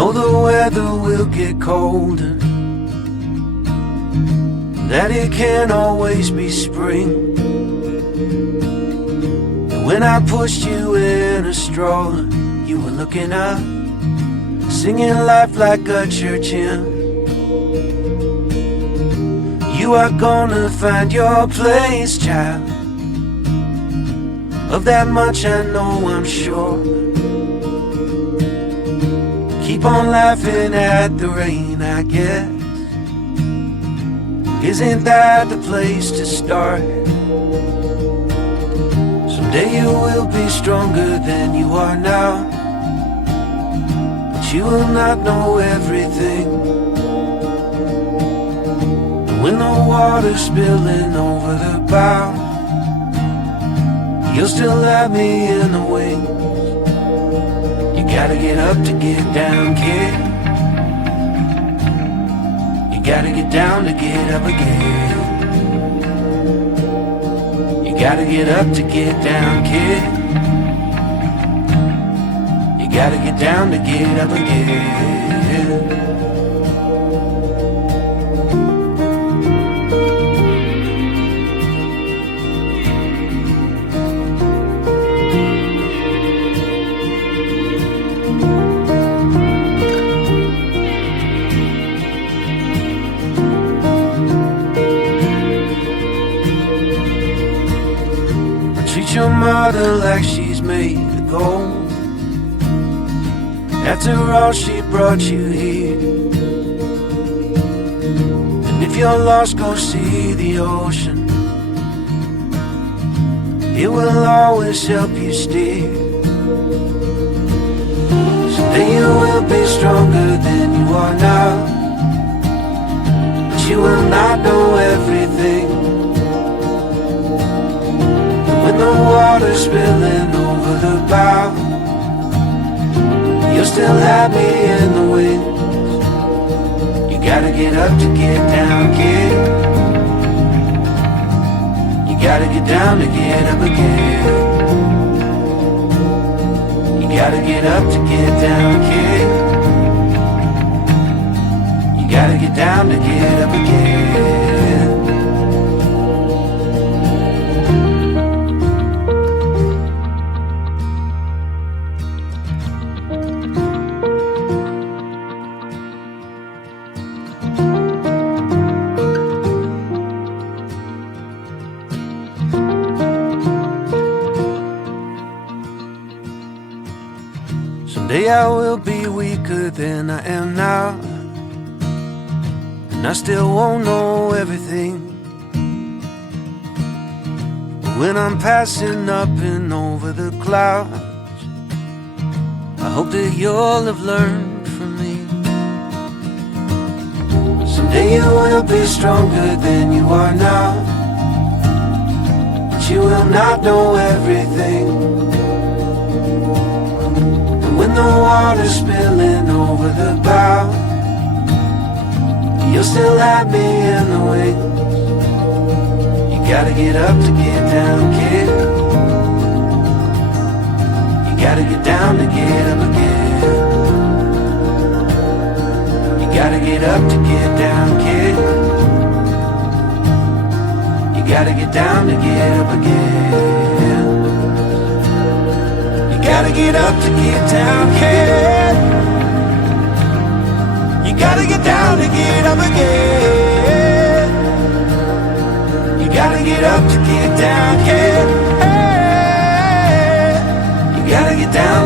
know the weather will get colder, that it can't always be spring. And when I pushed you in a stroller, you were looking up, singing life like a church hymn. You are gonna find your place, child. Of that much I know, I'm sure. Keep on laughing at the rain, I guess. Isn't that the place to start? Someday you will be stronger than you are now, but you will not know everything. And when the water's spilling over the bow, you'll still have me in the wings. You gotta get up to get down, kid. You gotta get down to get up again. You gotta get up to get down, kid. You gotta get down to get up again. Treat your mother like she's made of gold. After all, she brought you here. And if you're lost, go see the ocean. It will always help you steer. Someday you will be stronger than you are now, but you will not know everything. When the water's spilling over the bow, you'll still have me in the wings. You gotta get up to get down, kid. You gotta get down to get up again. You gotta get up to get down, kid. You gotta get down to get up again. Someday I will be weaker than I am now, and I still won't know everything. But when I'm passing up and over the clouds, I hope that you'll have learned from me. Someday you will be stronger than you are now, but you will not know everything. When the water's spilling over the bow, you'll still have me in the wings. You gotta get up to get down, kid. You gotta get down to get up again. You gotta get up to get down, kid. You gotta get down to get up again. You gotta get up to get down, kid. You gotta get down to get up again. You gotta get up to get down, kid. Hey, you gotta get down